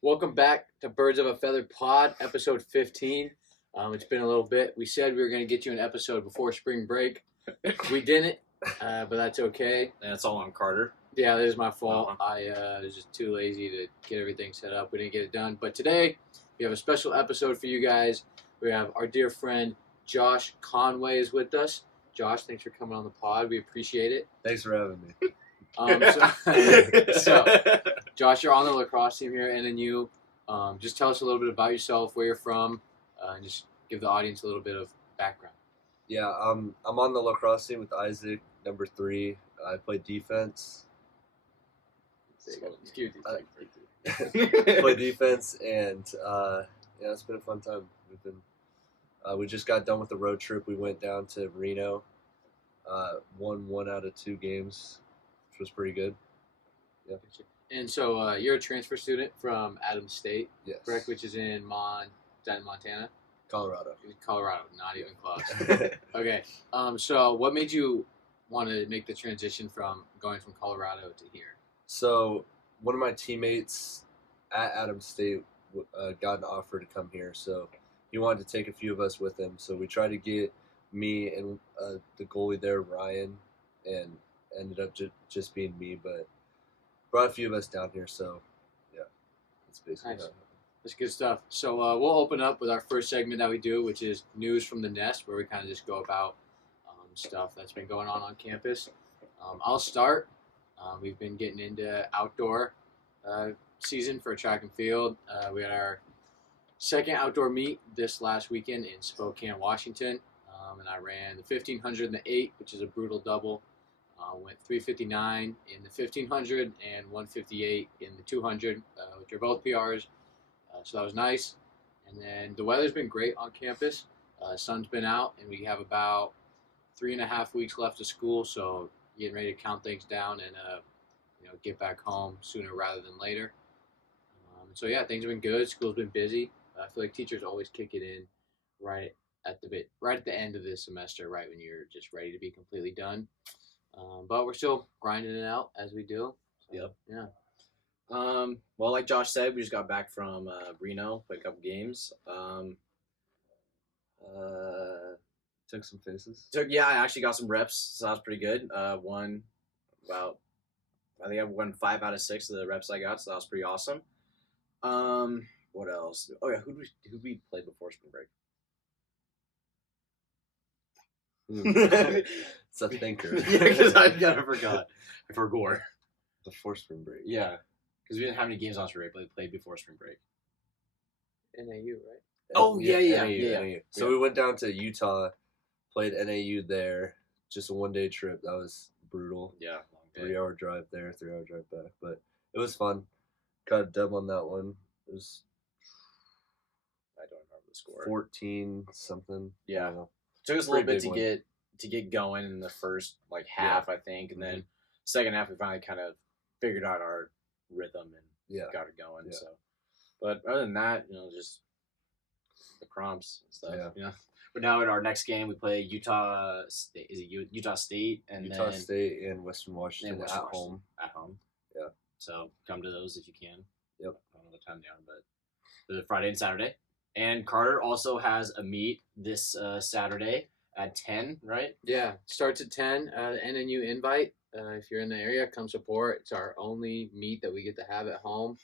Welcome back to Birds of a Feather Pod, episode 15. It's been a little bit. We said we were going to get you an episode before spring break. We didn't, but that's okay. And it's all on Carter. Yeah, that is my fault. I was just too lazy to get everything set up. We didn't get it done. But today, we have a special episode for you guys. We have our dear friend Josh Conway is with us. Josh, thanks for coming on the pod. We appreciate it. Thanks for having me. So, Josh, you're on the lacrosse team here at NNU. Just tell us a little bit about yourself, where you're from, and just give the audience a little bit of background. Yeah, I'm on the lacrosse team with Isaac, number 3. I play defense. Play defense, and yeah, it's been a fun time. We just got done with the road trip. We went down to Reno, won 1 out of 2 games, which was pretty good. Yeah. And so you're a transfer student from Adams State, Yes. correct? Which is in Montana? Colorado. Colorado, not even close. Okay. So what made you want to make the transition from going from Colorado to here? So one of my teammates at Adams State got an offer to come here, so he wanted to take a few of us with him. So we tried to get me and the goalie there, Ryan, and ended up just being me, but brought a few of us down here. So yeah, that's basically Nice. That's good stuff. So we'll open up with our first segment that we do, which is News from the Nest, where we kind of just go about stuff that's been going on campus. I'll start. We've been getting into outdoor season for track and field. We had our second outdoor meet this last weekend in Spokane, Washington, and I ran the 1500 and the 8, which is a brutal double. Went 359 in the 1500 and 158 in the 200, which are both PRs. So that was nice. And then the weather's been great on campus. Sun's been out, and we have about 3.5 weeks left of school. So getting ready to count things down and get back home sooner rather than later. So yeah, things have been good. School's been busy. I feel like teachers always kick it in right at the end of the semester, right when you're just ready to be completely done. But we're still grinding it out as we do. So, Yep. Yeah. Well, like Josh said, we just got back from Reno, played a couple games. Took some faces. I actually got some reps, so that was pretty good. I think I won 5 out of 6 of the reps I got, so that was pretty awesome. What else? Oh yeah, who we played before spring break? It's a thinker. Yeah, because I kind of forgot. For Gore. Before spring break. Yeah, because we didn't have any games on spring break. Played before spring break. NAU, right? Oh, yeah. NAU. So we went down to Utah, played NAU there. Just a 1-day trip. That was brutal. Yeah, long day. 3-hour drive there, 3-hour drive back. But it was fun. Got a dub on that one. It was I don't remember the score. 14 something. Yeah. I don't know. Took us a little Pretty bit big to get going in the first half, I think, and then second half we finally kind of figured out our rhythm and got it going. Yeah. So, but other than that, just the crumbs and stuff. Yeah. But now at our next game we play Utah State. Is it Utah State and Utah then State and Western Washington Western at Washington home. At home. Yeah. So come to those if you can. Yep. I don't know the time down, but the Friday and Saturday. And Carter also has a meet this Saturday at 10, right? Yeah, starts at 10. The NNU invite. If you're in the area, come support. It's our only meet that we get to have at home.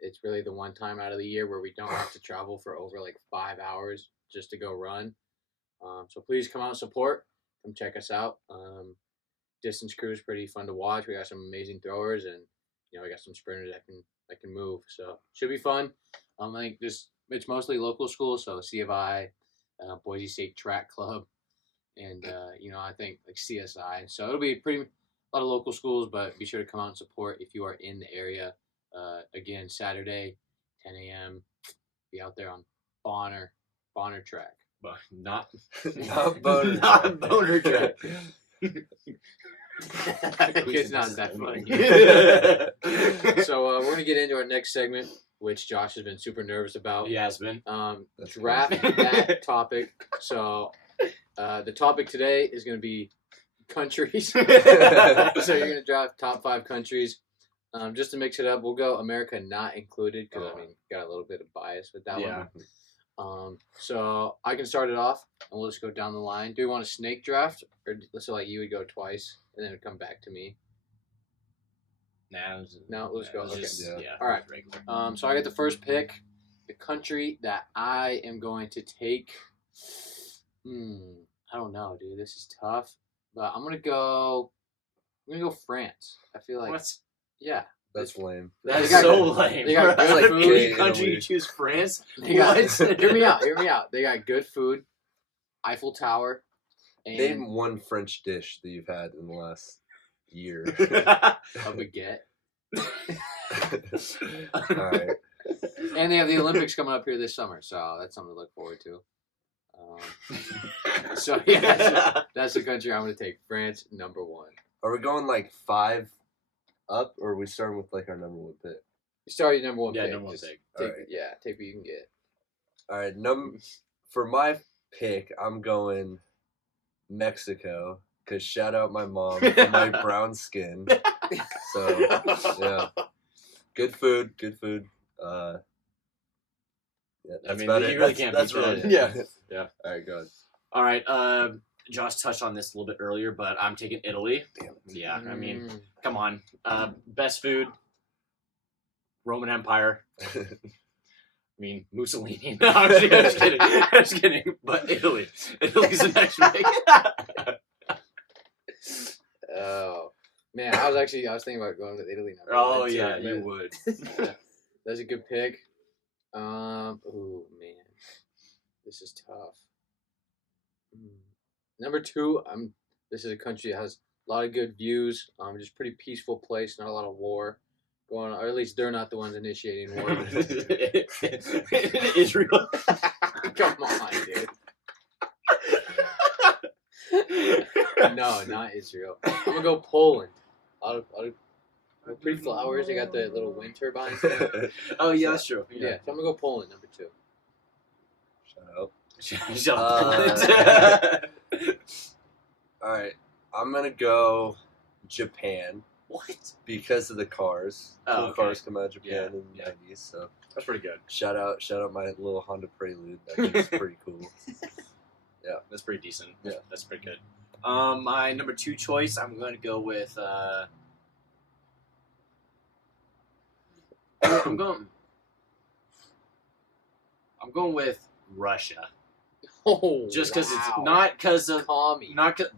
It's really the one time out of the year where we don't have to travel for over 5 hours just to go run. So please come out and support. Come check us out. Distance crew is pretty fun to watch. We got some amazing throwers, and we got some sprinters that can move. So should be fun. I think it's mostly local schools, so C of I, Boise State Track Club, and I think CSI. So it'll be a lot of local schools, but be sure to come out and support if you are in the area. Again, Saturday, 10 a.m. Be out there on Bonner Track. But not Boner not Boner Track. It's not that funny. So we're gonna get into our next segment, which Josh has been super nervous about. He has been. Draft that topic. So the topic today is going to be countries. So you're going to draft top 5 countries. Just to mix it up, we'll go America not included because I mean got a little bit of bias with that Yeah. one. So I can start it off, and we'll just go down the line. Do we want a snake draft, or so like you would go twice, and then it'd come back to me? Nah, No, let's go. Okay. Yeah. All right. Regular. So I get the first pick. The country that I am going to take. I don't know, dude. This is tough, but I'm gonna go France. I feel like What? yeah. That's lame. That's got- so lame. they got bro. good Out of food any in country Italy. you choose France. They got, What? hear me out. They got good food, Eiffel Tower, and Name one French dish that you've had in the last year. a baguette. All right. And they have the Olympics coming up here this summer, so that's something to look forward to. So yeah, that's the country I'm going to take. France, number 1. Are we going like 5 up, or are we starting with like our number 1 pick? You start your number 1 Yeah, pick. number 1 Just pick. Take, Alright. Yeah, take what you can get. All right. For my pick, I'm going Mexico because shout out my mom for my brown skin. So yeah, good food. Yeah, I that's mean, about you it. really That's- can't That's beat really that. it. Yeah. All right, go ahead. All right. Josh touched on this a little bit earlier, but I'm taking Italy. Damn it. Yeah. I mean, Mm. come on. Best food. Roman Empire. I mean, Mussolini. No, I'm just kidding. I'm just kidding. But Italy. Italy's the next pick. Oh man, I was thinking about going to Italy. Number Oh, 1 too, yeah, but- you would. That's a good pick. Oh man, this is tough. Number 2, This is a country that has a lot of good views. Just pretty peaceful place, not a lot of war going on, or at least they're not the ones initiating war. Israel. Come on, dude. No, not Israel. I'm gonna go Poland. Pretty flowers. They got the little wind turbines. There. Oh, yeah, that's true. Yeah, so I'm gonna go Poland, number 2. Shut up. Shut up. All right, I'm gonna go Japan What? because of the cars. Oh, Cool okay. cars come out of Japan Yeah, in the yeah. 90s. So That's pretty good. shout out my little Honda Prelude. That thing's pretty cool. That's pretty decent. Yeah. That's pretty good. My number 2 choice, I'm going to go with. I'm going with Russia. Oh, Just because wow. it's not because of Commie. not cause,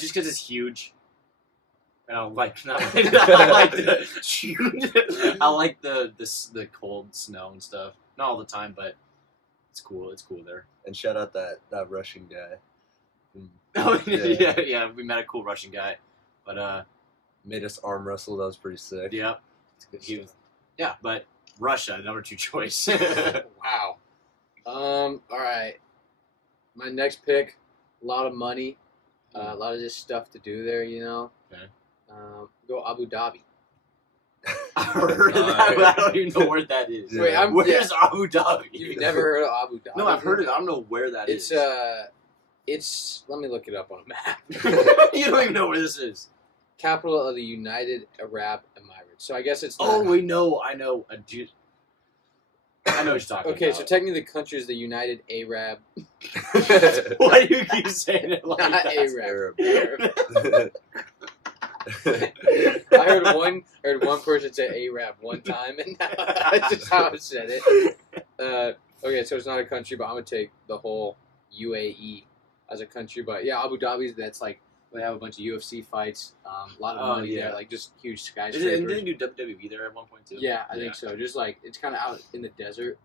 just because it's huge. And I like I like the huge. I like the cold snow and stuff. Not all the time, but it's cool. It's cool there. And shout out that Russian guy. Oh Yeah. yeah. We met a cool Russian guy, but Made us arm wrestle. That was pretty sick. yeah, he was, yeah. But Russia, number 2 choice. Wow. All right. My next pick, a lot of money, a lot of just stuff to do there. You know. Okay. Go Abu Dhabi. I heard of that, but I don't even know where that is. Yeah. Wait, Where's Abu Dhabi? You've never heard of Abu Dhabi? No, I've heard it. I don't know where that is. It's. Let me look it up on a map. You don't even know where this is. Capital of the United Arab Emirates. So I guess it's. Oh, not- wait, no, I know. I know what you're talking Okay, about. so technically the country is the United Arab. Why do you keep saying it like Not that? Arab. I heard one person say Arab one time, and that's just how I said it. Okay, so it's not a country, but I'm gonna take the whole UAE as a country. But yeah, Abu Dhabi, that's like they have a bunch of UFC fights, a lot of Oh, money yeah. there, like just huge Is it, skyscrapers. and didn't they do WWE there at one point, too? Yeah, I think so. Just like it's kind of out in the desert,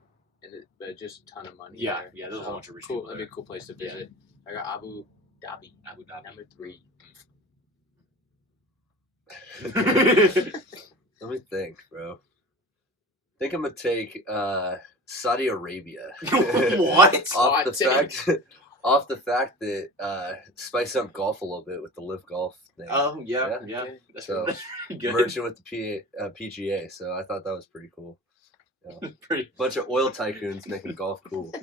but just a ton of money. Yeah, there. yeah, there's a bunch of rich cool. people That'd be a there. cool place to Yeah. visit. I got Abu Dhabi. Abu Dhabi. Number 3. Let me think, bro. I think I'm gonna take Saudi Arabia. What? off the Hot take. off the fact that spice up golf a little bit with the live golf thing. Oh, yeah. Okay. That's So, pretty good. Merging with the PGA, so I thought that was pretty cool. Pretty. Bunch of oil tycoons making golf cool.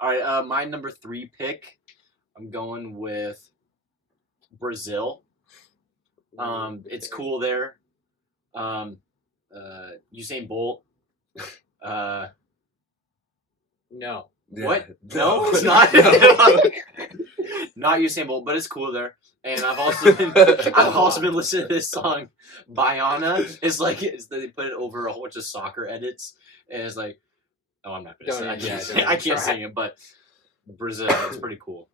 All right, my number 3 pick, I'm going with Brazil. It's cool there. Usain Bolt. No. Yeah. What? No, it's not. Not Usain Bolt, but it's cool there. And I've also been listening to this song, Bayana. They put it over a whole bunch of soccer edits, and it's like, oh, I'm not gonna Don't sing. even- I can't try. sing it, but Brazil, it's pretty cool.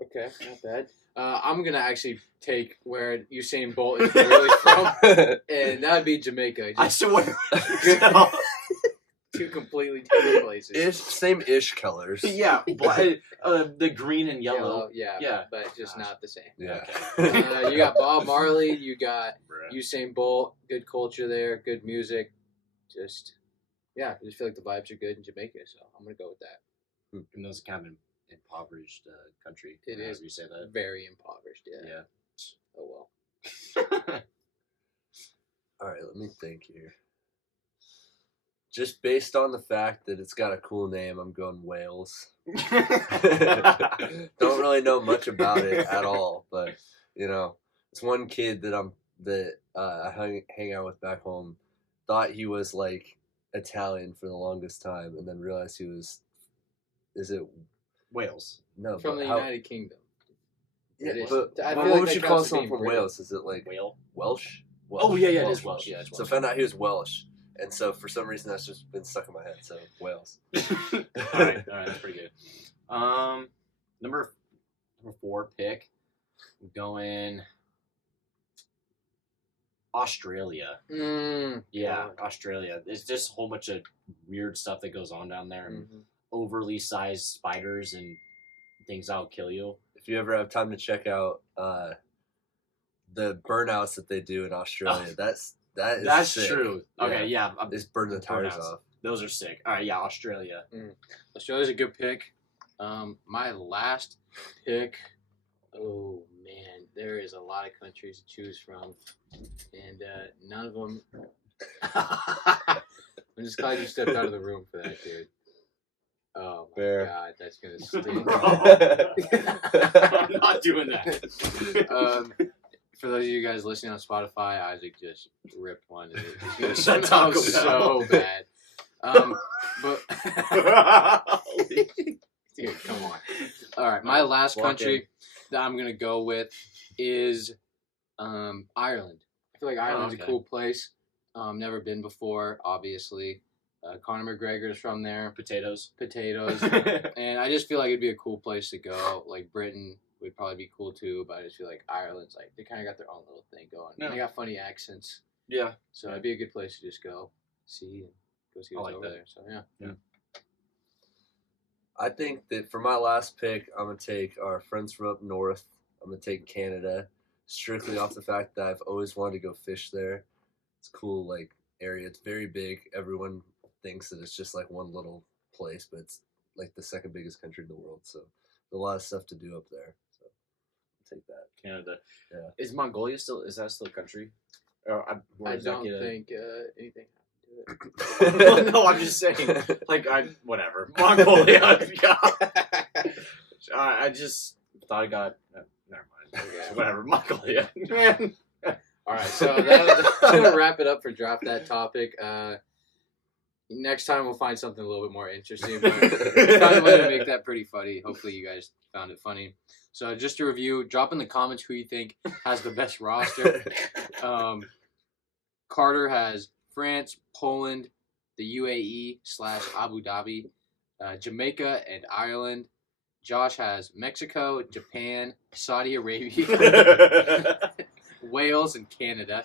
Okay, not bad. I'm gonna actually take where Usain Bolt is really from, and that would be Jamaica. I Just swear. two completely different places. Same-ish colors. Yeah, the green and yellow. Yeah, Yeah. but just not the same. Yeah. You got Bob Marley, you got Bruh. Usain Bolt. Good culture there, good music. Just I just feel like the vibes are good in Jamaica, so I'm gonna go with that. And those kind of impoverished country. It as is. you say that. Very impoverished. Yeah. Yeah. Oh well. All right, let me think here. Just based on the fact that it's got a cool name, I'm going Wales. Don't really know much about it at all, but it's one kid that I hang out with back home. Thought he was like Italian for the longest time, and then realized he was. Is it Wales. no From but the how- United Kingdom. Yeah, It is. but I what feel like would that you counts call as someone being from British. Wales? Is it like Whale. Welsh? Oh yeah, it is Welsh. Welsh. Yeah, it's So I Welsh. found out he was Welsh, and so for some reason that's just been stuck in my head. So Wales. all right, that's pretty good. Number 4 pick, I'm going Australia. Yeah, Australia. There's just a whole bunch of weird stuff that goes on down there, and overly sized spiders and things that'll kill you. If you ever have time to check out the burnouts that they do in Australia, that's sick. true. Okay, yeah, They just burn the tires burnouts. off. Those are sick. All right, yeah, Australia. Australia's a good pick. My last pick. Oh man, there is a lot of countries to choose from, and none of them. I'm just glad you stepped out of the room for that, dude. Oh my Fair. god, that's gonna stink. I'm not doing that. For those of you guys listening on Spotify, Isaac just ripped one. And it's That gonna smell Taco so Bell. bad. But dude, come on. All right, my last Walk country that I'm gonna go with is Ireland. I feel like Ireland's a okay. cool place. Never been before, obviously. Conor McGregor is from there. Potatoes. And I just feel like it'd be a cool place to go. Like Britain would probably be cool too, but I just feel like Ireland's like they kind of got their own little thing going. Yeah. And they got funny accents, Yeah. so it'd be a good place to just go see and go see what's like over that. there. So yeah. I think that for my last pick, I'm gonna take our friends from up north. I'm gonna take Canada, strictly off the fact that I've always wanted to go fish there. It's a cool area. It's very big. Everyone thinks that it's just like one little place, but it's like the second biggest country in the world. So there's a lot of stuff to do up there. So I'll take that. Canada. Yeah. Is Mongolia still? Is that still a country? Or I does that don't get a- think anything happened to it. No, I'm just saying. Whatever. Mongolia. I just thought I got. Never mind. Okay. Whatever. Mongolia. All right, so that's gonna wrap it up for Drop That Topic. Next time we'll find something a little bit more interesting. But we found a way to make that pretty funny. Hopefully you guys found it funny. So just to review, drop in the comments who you think has the best roster. Carter has France, Poland, the UAE / Abu Dhabi, Jamaica, and Ireland. Josh has Mexico, Japan, Saudi Arabia, Wales, and Canada.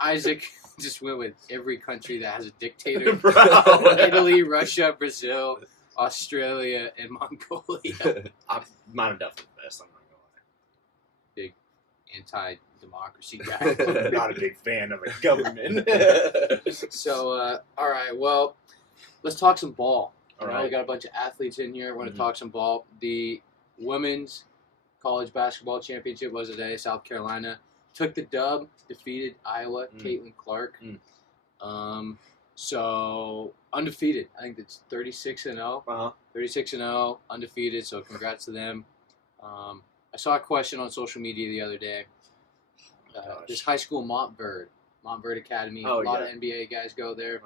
Isaac just went with every country that has a dictator. Bro. Italy, Russia, Brazil, Australia, and Mongolia. Mine are definitely the best. I'm not gonna Anti-democracy lie. guy. I'm not a big fan of a government. So, all right, well, let's talk some ball. All We right. got a bunch of athletes in here. We're going to Mhm. talk some ball. The women's college basketball championship was today. South Carolina took the dub, defeated Iowa, Caitlin Clark. So undefeated. I think it's 36-0. 36-0, undefeated. So congrats to them. I saw a question on social media the other day. This high school, Montverde Academy. Oh, a lot yeah. of NBA guys go there.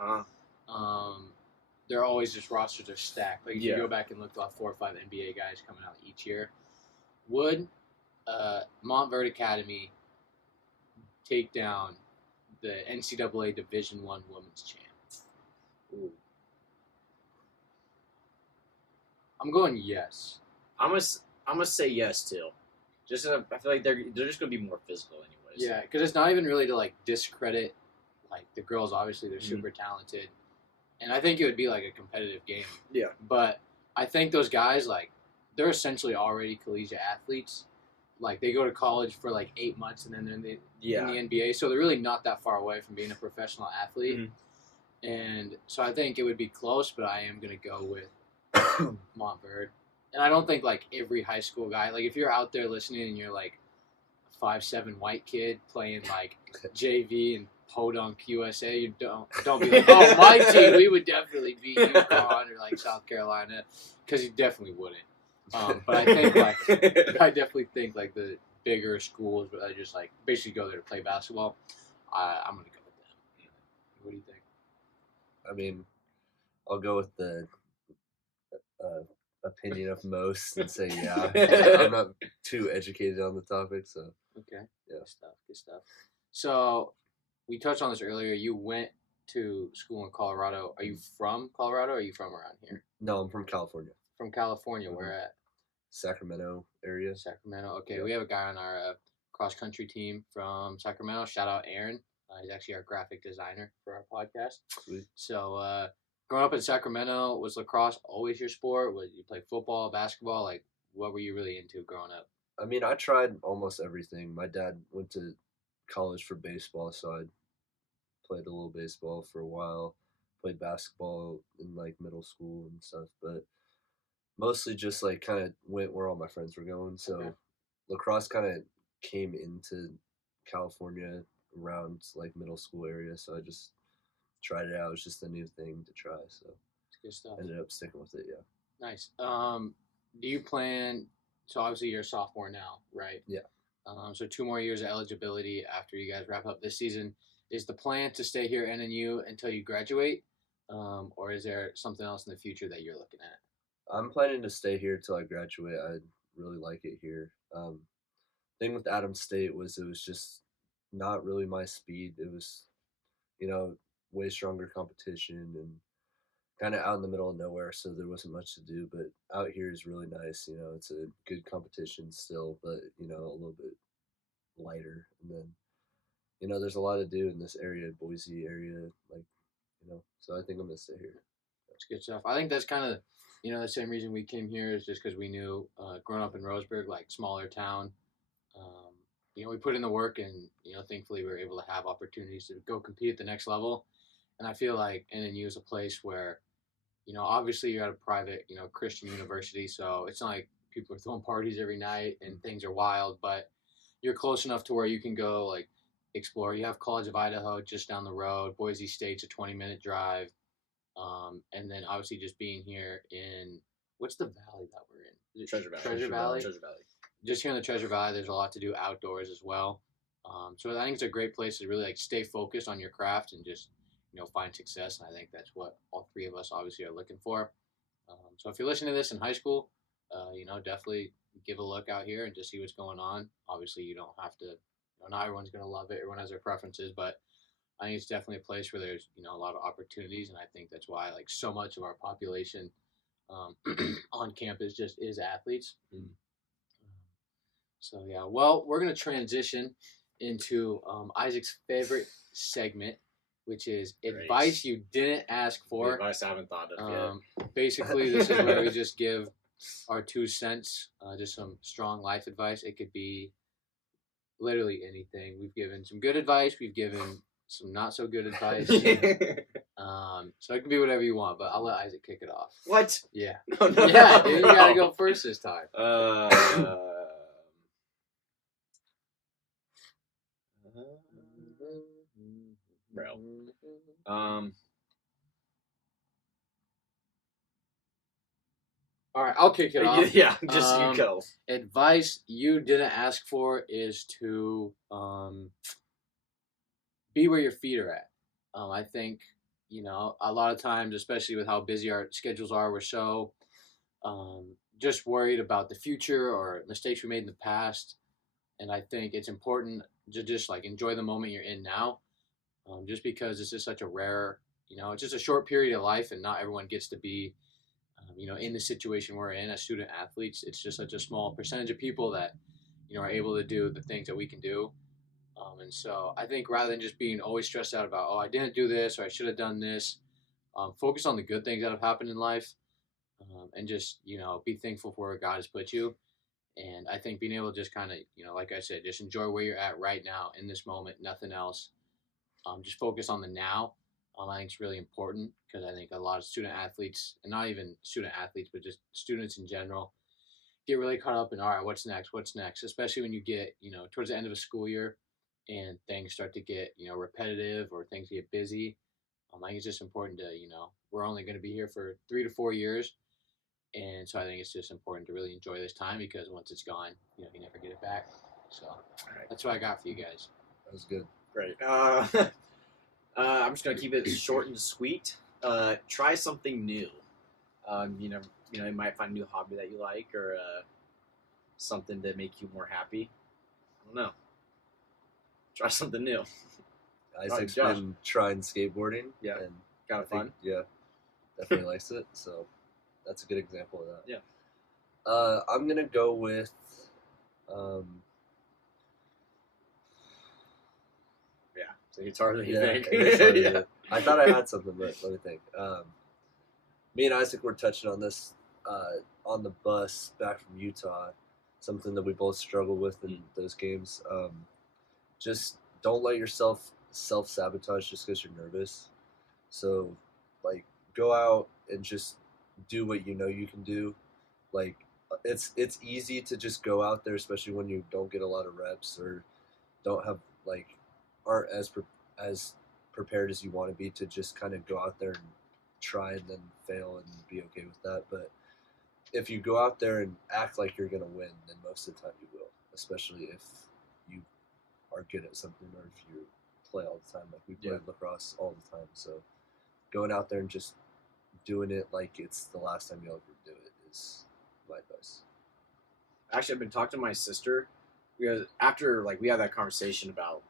They're always just rosters are stacked. Like if you go back and look, about 4 or 5 NBA guys coming out each year. Would Montverde Academy take down the NCAA Division I Women's Champ? Ooh. I'm going yes. I'm gonna say yes too. Just I feel like they're just gonna be more physical anyways. Yeah, because it's not even really to like discredit like the girls. Obviously, they're Mhm. super talented, and I think it would be like a competitive game. Yeah. But I think those guys like they're essentially already collegiate athletes. Like they go to college for like 8 months and then they're in the NBA, so they're really not that far away from being a professional athlete. Mhm. And so I think it would be close, but I am gonna go with Montverde. And I don't think like every high school guy, like if you're out there listening and you're like a 5'7" white kid playing like JV and Podunk USA, you don't be like, oh, my team, we would definitely beat UConn or like South Carolina, because you definitely wouldn't. But I think like I definitely think like the bigger schools that just like basically go there to play basketball. I'm gonna go with them. What do you think? I mean, I'll go with the opinion of most and say yeah. I'm not too educated on the topic, so Okay. Yeah. Good stuff. So we touched on this earlier. You went to school in Colorado. Are you from Colorado or are you from around here? no, I'm from California, From California. Mhm. Where at? Sacramento area. Sacramento. Okay, Yeah. we have a guy on our cross country team from Sacramento. Shout out Aaron. He's actually our graphic designer for our podcast. Sweet. So growing up in Sacramento, was lacrosse always your sport? Was you play football, basketball? Like, what were you really into growing up? I mean, I tried almost everything. My dad went to college for baseball, so I played a little baseball for a while. Played basketball in like middle school and stuff, but mostly just like kind of went where all my friends were going. So Okay. lacrosse kind of came into California around like middle school area, so I just tried it out. It was just a new thing to try, so It's good stuff. ended up sticking with it. Yeah. Nice. Do you plan? So obviously you're a sophomore now, right? Yeah. So 2 more years of eligibility after you guys wrap up this season. Is the plan to stay here at NNU until you graduate, or is there something else in the future that you're looking at? I'm planning to stay here till I graduate. I really like it here. Thing with Adams State was it was just not really my speed. It was, you know, way stronger competition and kind of out in the middle of nowhere, so there wasn't much to do. But out here is really nice. You know, it's a good competition still, but you know, a little bit lighter. And then, you know, there's a lot to do in this area, Boise area, like, you know. So I think I'm gonna stay here. That's good stuff. I think that's kind of, the same reason we came here is just because we knew, growing up in Roseburg, like smaller town, we put in the work and, thankfully we were able to have opportunities to go compete at the next level. And I feel like NNU is a place where, obviously you're at a private, Christian university, so it's not like people are throwing parties every night and things are wild, but you're close enough to where you can go like explore. You have College of Idaho just down the road. Boise State's a 20-minute drive. And then obviously just being here in what's the valley that we're in? Is it Treasure Valley. Treasure Valley. Treasure Valley. Just here in the Treasure Valley, there's a lot to do outdoors as well. So I think it's a great place to really like stay focused on your craft and just find success. And I think that's what all 3 of us obviously are looking for. So if you're listening to this in high school, definitely give a look out here and just see what's going on. Obviously, you don't have to. Not everyone's gonna love it. Everyone has their preferences, but I think it's definitely a place where there's a lot of opportunities, and I think that's why like so much of our population on campus just is athletes. Mm. So yeah, well, we're gonna transition into Isaac's favorite segment, which is Great. advice you didn't ask The for. advice I haven't thought of yet. Basically, this is where we just give our 2 cents, just some strong life advice. It could be literally anything. We've given some good advice. We've given some not so good advice. So it can be whatever you want, but I'll let Isaac kick it off. What? Yeah. No, no, Yeah, no, dude, you no. gotta go first this time. Bro. All right, I'll kick it off. Yeah, just you Um, go. Advice you didn't ask for is to be where your feet are at. I think a lot of times, especially with how busy our schedules are, we're so just worried about the future or mistakes we made in the past. And I think it's important to just like enjoy the moment you're in now, just because this is such a rare, it's just a short period of life, and not everyone gets to be, in the situation we're in as student athletes. It's just such a small percentage of people that, are able to do the things that we can do. And so I think rather than just being always stressed out about, oh, I didn't do this or I should have done this, focus on the good things that have happened in life, and just, be thankful for where God has put you. And I think being able to just kind of, like I said, just enjoy where you're at right now in this moment, nothing else. Just focus on the now. I think it's really important because I think a lot of student athletes, and not even student athletes, but just students in general, get really caught up in, all right, what's next? What's next? Especially when you get, towards the end of a school year and things start to get, repetitive or things get busy. I think it's just important to, we're only going to be here for 3 to 4 years. And so I think it's just important to really enjoy this time because once it's gone, you never get it back. So that's what I got for you guys. That was good. Great. I'm just gonna keep it short and sweet. Try something new. You might find a new hobby that you like, or something to make you more happy. I don't know. Try something new. Isaac's Josh. been trying skateboarding. Yeah. And Kind I of think, fun. yeah, definitely likes it. So that's a good example of that. Yeah. I'm gonna go with. Yeah. So it's harder than you Yeah, think. it is harder Yeah. to- I thought I had something, but let me think. Me and Isaac were touching on this on the bus back from Utah. Something that we both struggle with in those games. Just don't let yourself self-sabotage just because you're nervous. So, like, go out and just do what you know you can do. Like, it's easy to just go out there, especially when you don't get a lot of reps or don't have like aren't as prepared as you want to be to just kind of go out there and try and then fail and be okay with that. But if you go out there and act like you're gonna win, then most of the time you will, especially if you are good at something or if you play all the time. Like we play lacrosse all the time, so going out there and just doing it like it's the last time you'll ever do it is my advice. Actually, I've been talking to my sister because after like we had that conversation about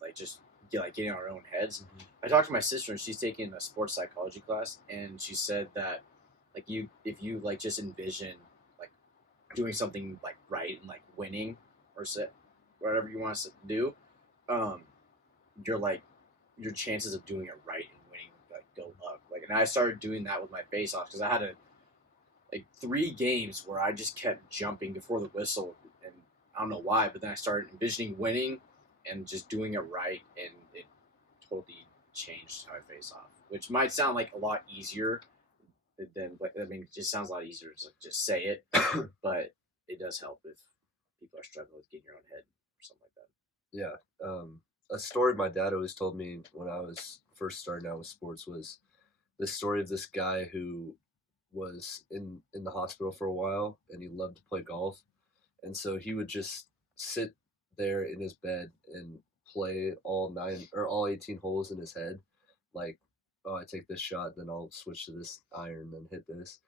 like just getting our own heads. Mm-hmm. I talked to my sister and she's taking a sports psychology class, and she said that like if you like just envision like doing something like right and like winning or whatever you want us to do, you're like your chances of doing it right and winning like go up. Like, and I started doing that with my face off because I had like 3 games where I just kept jumping before the whistle, and I don't know why, but then I started envisioning winning and just doing it right, and it totally changed how I face off. Which might sound like a lot easier than, I mean, it just sounds a lot easier to just say it, but it does help if people are struggling with getting your own head or something like that. Yeah. A story my dad always told me when I was first starting out with sports was this story of this guy who was in the hospital for a while and he loved to play golf. And so he would just sit there in his bed and play all 18 holes in his head. Like, oh, I take this shot, then I'll switch to this iron, then hit this.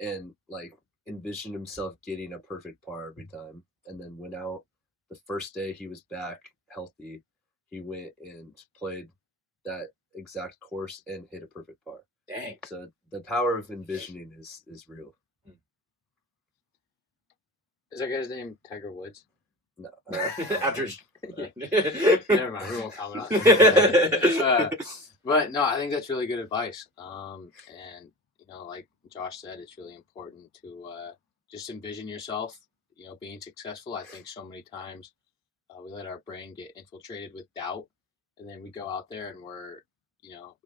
And like envisioned himself getting a perfect par every time. And then went out the first day he was back healthy. He went and played that exact course and hit a perfect par. Dang. So the power of envisioning is real. Is that guy's name Tiger Woods? No. After Never mind, we won't comment on it. But no, I think that's really good advice. And like Josh said, it's really important to just envision yourself, being successful. I think so many times we let our brain get infiltrated with doubt, and then we go out there and we're,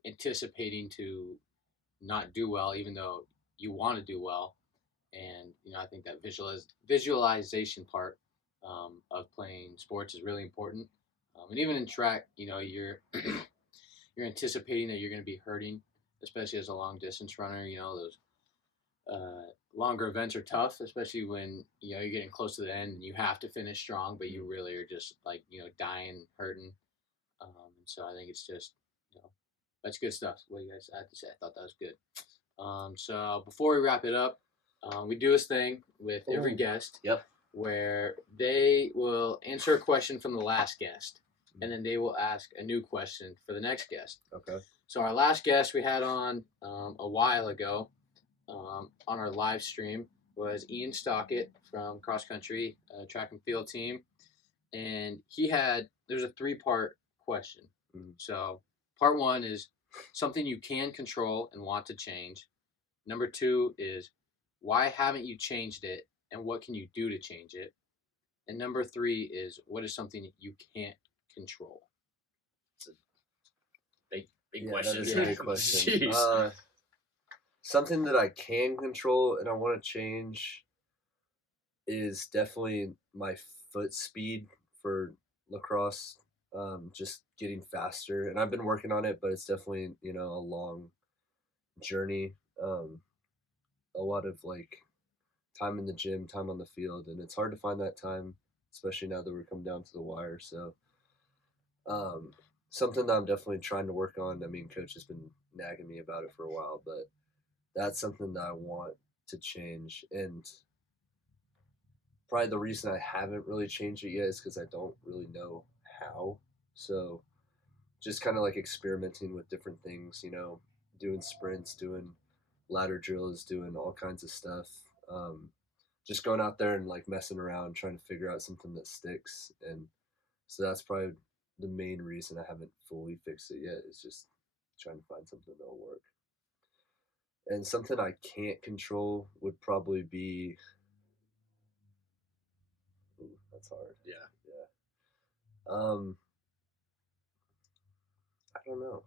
anticipating to not do well, even though you want to do well. And I think that visualization part of playing sports is really important. And even in track, you're you're anticipating that you're going to be hurting, especially as a long distance runner. Those longer events are tough, especially when you're getting close to the end and you have to finish strong, but you really are just like dying, hurting. So I think it's just that's good stuff. What do you guys have to say? I thought that was good. So before we wrap it up, we do this thing with every guest. Yep. Where they will answer a question from the last guest, and then they will ask a new question for the next guest. Okay. So our last guest we had on a while ago on our live stream was Ian Stockett from cross country track and field team, and there's a 3-part question. So part 1 is something you can control and want to change. Number 2 is why haven't you changed it and what can you do to change it? And number 3 is what is something you can't control? It's a big That question. is a big question. Something that I can control and I want to change is definitely my foot speed for lacrosse. Just getting faster, and I've been working on it, but it's definitely a long journey. A lot of time in the gym, time on the field, and it's hard to find that time, especially now that we're coming down to the wire. So, something that I'm definitely trying to work on. I mean, coach has been nagging me about it for a while, but that's something that I want to change. And probably the reason I haven't really changed it yet is because I don't really know how. So, just kind of experimenting with different things, doing sprints, doing ladder drills, doing all kinds of stuff. Just going out there and messing around, trying to figure out something that sticks. And so that's probably the main reason I haven't fully fixed it yet, is just trying to find something that'll work. And something I can't control would probably be, that's hard. Yeah. I don't know.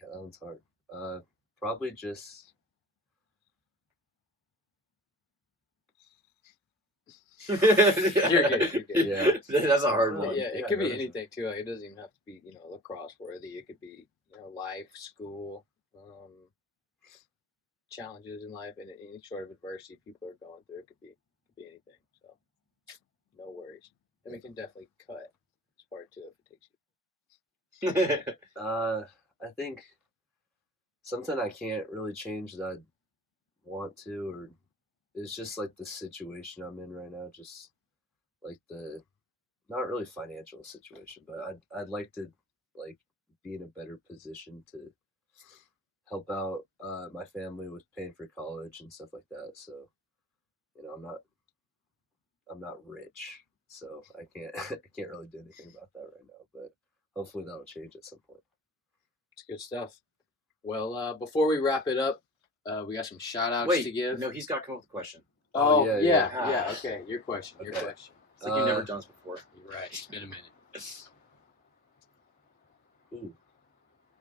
Yeah, that one's hard. Probably just. You're good. Yeah. That's a hard one. Yeah, it could be anything too. It doesn't even have to be lacrosse worthy. It could be life, school, challenges in life, and any sort of adversity people are going through. It could be anything. So no worries. And we can definitely cut this part too if it takes you. I think something I can't really change that I want to, or it's just the situation I'm in right now, just the not really financial situation, but I'd like to be in a better position to help out my family with paying for college and stuff like that. So I'm not rich, so I can't really do anything about that right now, but hopefully that'll change at some point. It's good stuff. Well, before we wrap it up, we got some shout outs to give. No, he's got to come up with a question. Oh, yeah. Okay, your question. Okay. Your question. It's like you've never done this before. You're right. It's been a minute. Ooh.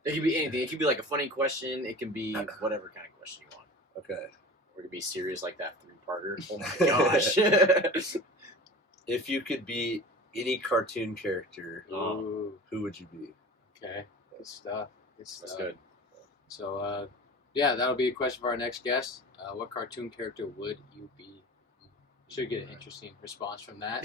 It could be anything. It could be a funny question. It can be whatever kind of question you want. Okay. Or it could be serious like that 3-parter. Oh my gosh. If you could be any cartoon character, Ooh. who would you be? Okay. Good stuff. That's good. So, that'll be a question for our next guest. What cartoon character would you be? Should get an interesting response from that.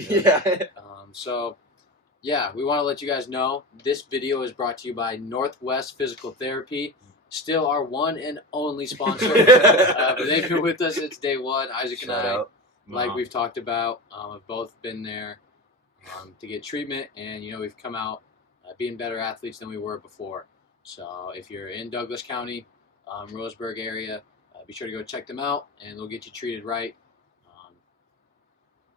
Yeah. We want to let you guys know this video is brought to you by Northwest Physical Therapy, still our one and only sponsor. But they've been with us since day one. Isaac Shout and I, out. like we've talked about, have both been there to get treatment, and we've come out being better athletes than we were before. So if you're in Douglas County, Roseburg area, be sure to go check them out, and they'll get you treated right.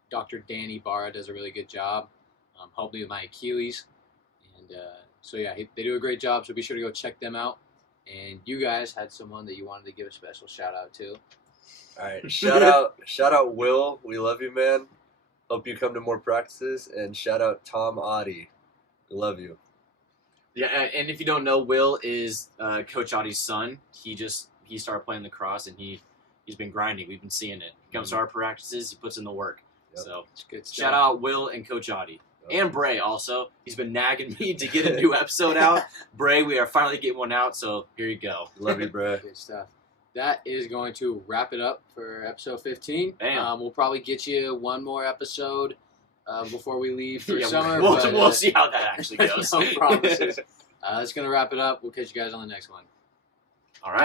Dr. Danny Barra does a really good job helping me with my Achilles. And they do a great job, so be sure to go check them out. And you guys had someone that you wanted to give a special shout out to. All right, shout out Will. We love you, man. Hope you come to more practices. And shout out Tom Oddie. We love you. Yeah, and if you don't know, Will is Coach Audie's son. He started playing lacrosse, and he's been grinding. We've been seeing it. He comes to our practices. He puts in the work. Yep. So It's good stuff. shout out Will and Coach Audie. And Bray also. He's been nagging me to get a new episode out. Bray, we are finally getting one out, so here you go. Love you, bro. Good stuff. That is going to wrap it up for episode 15. Bam. We'll probably get you one more episode before we leave for Yeah, summer. we'll see how that actually goes. No promises. That's going to wrap it up. We'll catch you guys on the next one. All right.